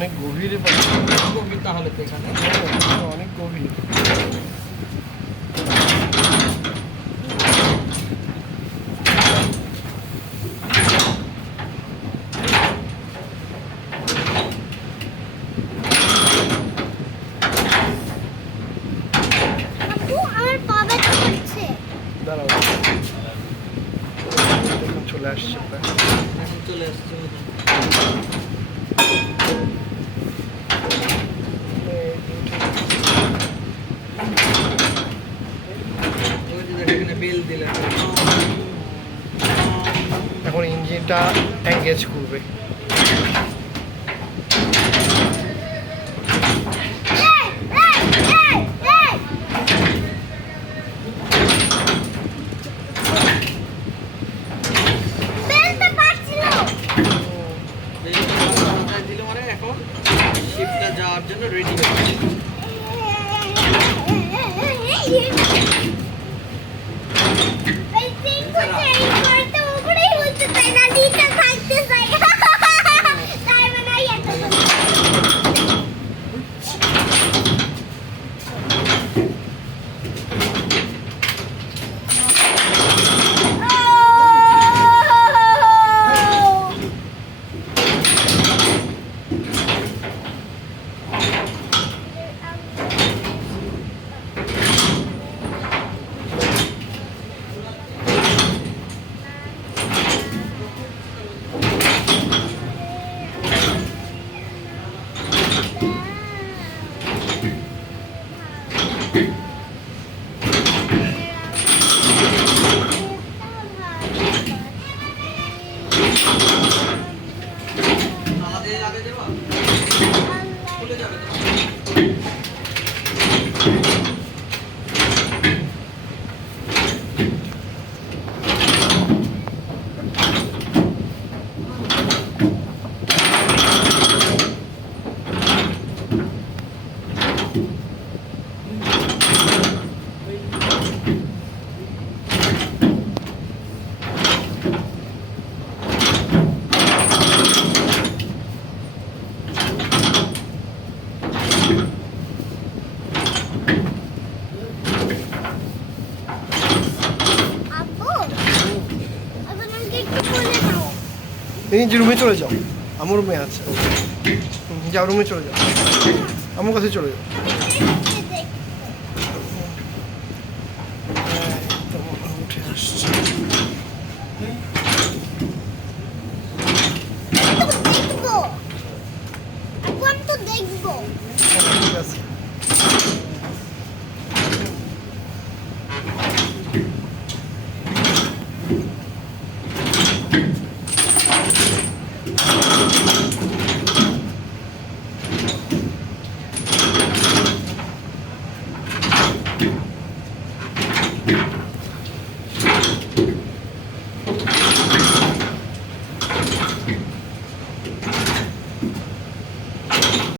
অনেক গভীরে গভীর তাহলে তো এখানে অনেক গভীর। দাঁড়াও, এখন চলে আসছে প্রায়। এখন চলে আসছে ওই যে দেখো এখানে বেল দিলে এখন ইঞ্জিনটা এঙ্গেজ করবে। দিল মানে এখন শিপটা যাওয়ার জন্য রেডি এই যে রুমে চলে যাও, আমার রুমে আছে, যাও রুমে চলে যাও, আমার কাছে চলে যাও।